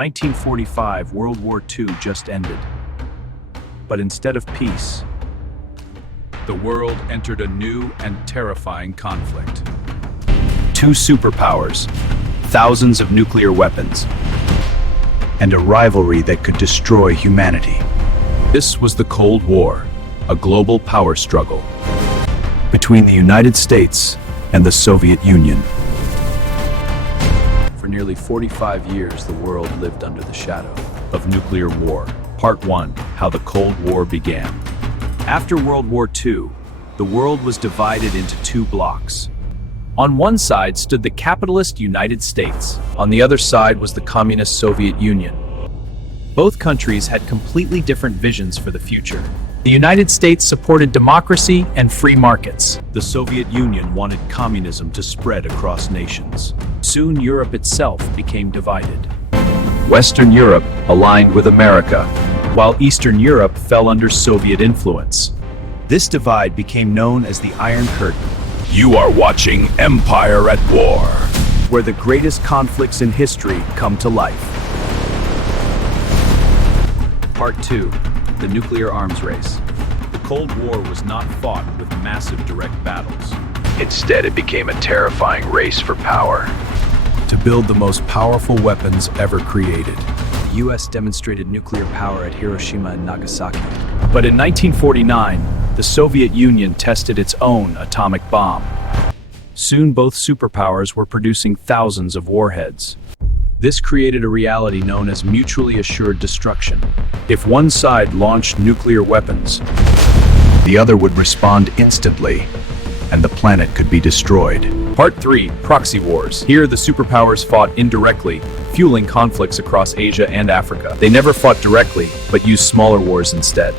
1945, World War II just ended. But instead of peace, the world entered a new and terrifying conflict. Two superpowers, thousands of nuclear weapons, and a rivalry that could destroy humanity. This was the Cold War, a global power struggle between the United States and the Soviet Union. For nearly 45 years, the world lived under the shadow of nuclear war. Part 1: How the Cold War began. After World War II, the world was divided into two blocks. On one side stood the capitalist United States. On the other side was the communist Soviet Union. Both countries had completely different visions for the future. The United States supported democracy and free markets. The Soviet Union wanted communism to spread across nations. Soon, Europe itself became divided. Western Europe aligned with America, while Eastern Europe fell under Soviet influence. This divide became known as the Iron Curtain. You are watching Empire at War, where the greatest conflicts in history come to life. Part 2: The nuclear arms race. The Cold War was not fought with massive direct battles. Instead, it became a terrifying race for power. To build the most powerful weapons ever created. The US demonstrated nuclear power at Hiroshima and Nagasaki. But in 1949, the Soviet Union tested its own atomic bomb. Soon, both superpowers were producing thousands of warheads. This created a reality known as mutually assured destruction. If one side launched nuclear weapons, the other would respond instantly, and the planet could be destroyed. Part 3: Proxy wars. Here, the superpowers fought indirectly, fueling conflicts across Asia and Africa. They never fought directly, but used smaller wars instead.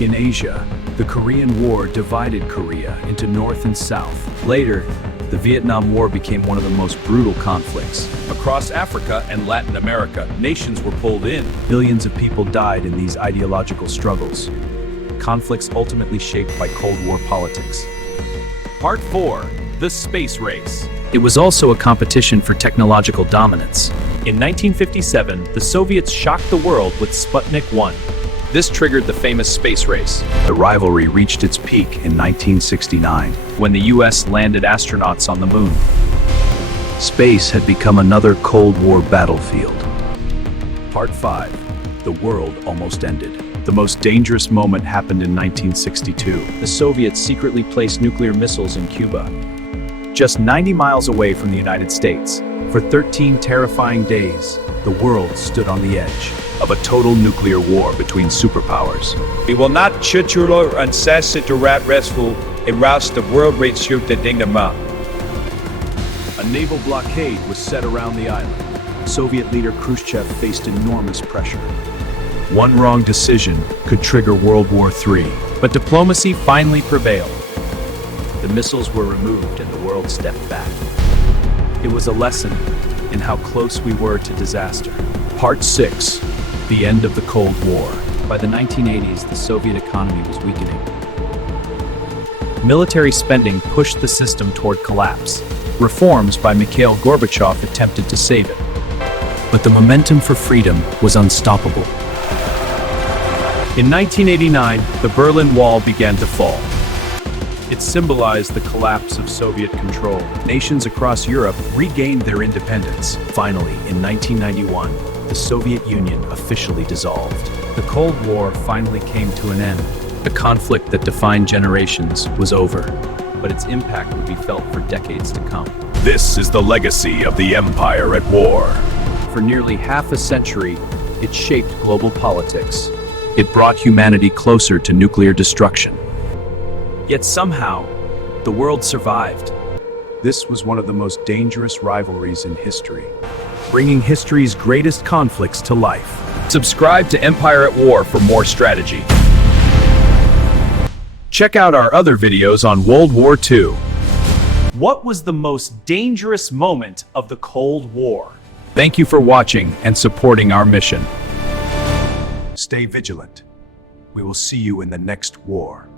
In Asia, the Korean War divided Korea into North and South. Later, the Vietnam War became one of the most brutal conflicts. Across Africa and Latin America, nations were pulled in. Millions of people died in these ideological struggles. Conflicts ultimately shaped by Cold War politics. Part 4: The space race. It was also a competition for technological dominance. In 1957, the Soviets shocked the world with Sputnik 1. This triggered the famous space race. The rivalry reached its peak in 1969, when the US landed astronauts on the moon. Space had become another Cold War battlefield. Part 5: The world almost ended. The most dangerous moment happened in 1962. The Soviets secretly placed nuclear missiles in Cuba, just 90 miles away from the United States. For 13 terrifying days, the world stood on the edge of a total nuclear war between superpowers. We will not chitulo unsasa to rat restful and rouse the world rate shoot the dingama. A naval blockade was set around the island. Soviet leader Khrushchev faced enormous pressure. One wrong decision could trigger World War III, but diplomacy finally prevailed. The missiles were removed and the world stepped back. It was a lesson in how close we were to disaster. Part 6: The end of the Cold War. By the 1980s, the Soviet economy was weakening. Military spending pushed the system toward collapse. Reforms by Mikhail Gorbachev attempted to save it. But the momentum for freedom was unstoppable. In 1989, the Berlin Wall began to fall. It symbolized the collapse of Soviet control. Nations across Europe regained their independence. Finally, in 1991, the Soviet Union officially dissolved. The Cold War finally came to an end. The conflict that defined generations was over, but its impact would be felt for decades to come. This is the legacy of the Empire at War. For nearly half a century, it shaped global politics. It brought humanity closer to nuclear destruction. Yet somehow, the world survived. This was one of the most dangerous rivalries in history, bringing history's greatest conflicts to life. Subscribe to Empire at War for more strategy. Check out our other videos on World War II. What was the most dangerous moment of the Cold War? Thank you for watching and supporting our mission. Stay vigilant. We will see you in the next war.